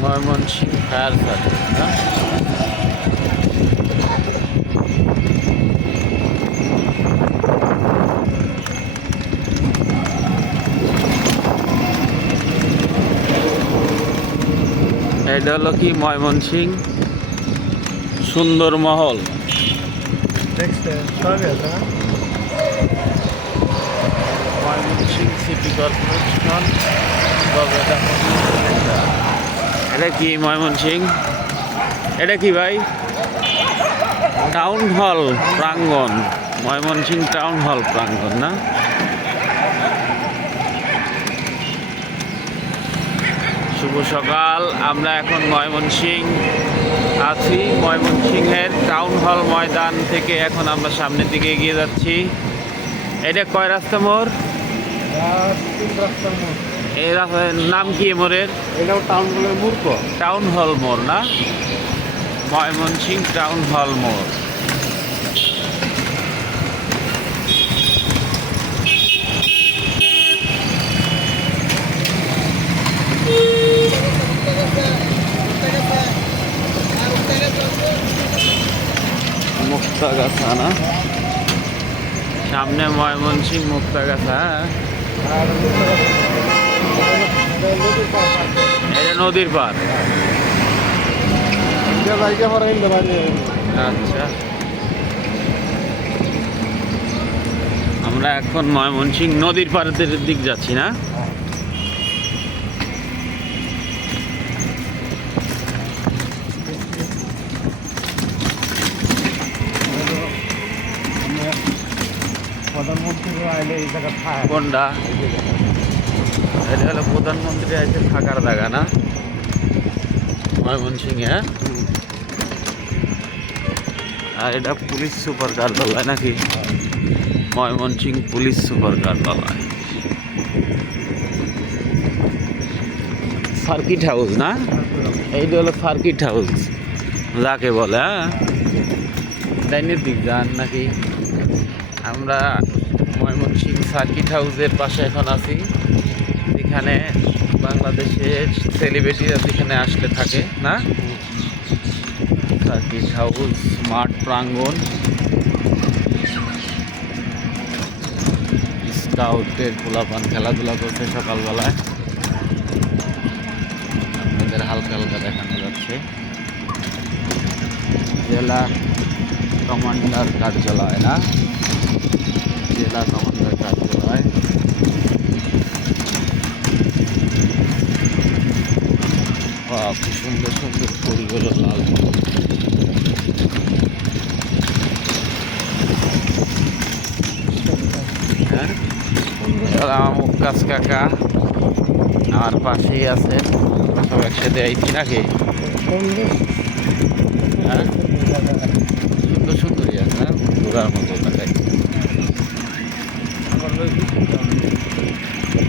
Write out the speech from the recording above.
Mymensingh fire service এটা হলো কি ময়মনসিংহ? সুন্দর মহল দেখছে সবই আছে না ময়মনসিংহ সিটি কর্পোরেশন এটা কি ময়মনসিংহ এটা কি ভাই? টাউন হল প্রাঙ্গণ। ময়মনসিংহ টাউন হল প্রাঙ্গন না? শুভ সকাল। আমরা এখন ময়মনসিংহ আছি। ময়মনসিংহের টাউন হল ময়দান থেকে এখন আমরা সামনের দিকে এগিয়ে যাচ্ছি। এটা কয় রাস্তা মোড় আর তিন রাস্তার মোড় এই রাস্তার নাম কি মোড়ের এটাও টাউনগুলোর মূর্খ। টাউন হল মোড় না? ময়মনসিংহ টাউন হল মোড় মুক্তাগাছা না? সামনে ময়মনসিং মুক্তাগাছা হ্যাঁ। নদীর পার আচ্ছা। আমরা এখন ময়মনসিং নদীর পাড়ের দিক যাচ্ছি না? কোনটা? এটা হলো প্রধানমন্ত্রী আছে থাকার জায়গা না? ময়মনসিংহে হ্যাঁ? আর এটা পুলিশ সুপার কার্যালয় নাকি? ময়মনসিংহ পুলিশ সুপার কার্যালয়। সার্কিট হাউস না? এইটা হলো সার্কিট হাউস, যাকে বলে হ্যাঁ? ডাইনের দিক যান নাকি? আমরা ময়মনসিংহ সার্কিট হাউসের পাশে এখন আছি। এখানে বাংলাদেশের সেলিব্রিটিরা এখানে আসলে থাকে, না? সার্কিট হাউস, মাঠ প্রাঙ্গণ স্কাউটের পোলাপান খেলাধুলা করছে সকালবেলায়। আপনাদের হালকা হালকা দেখানো যাচ্ছে। জেলা কমান্ডার কার্যালয়, না? জেলা সমন্বয় কার্যালয়। বাপ সুন্দর সুন্দর ফুলগুলো লাল। হ্যাঁ? কাকা। আর পাশেই আছে সব একসাথে আইছি নাকি? হ্যাঁ? সুন্দর সুন্দরই আছে হ্যাঁ? ঘোরার মতো みたいな。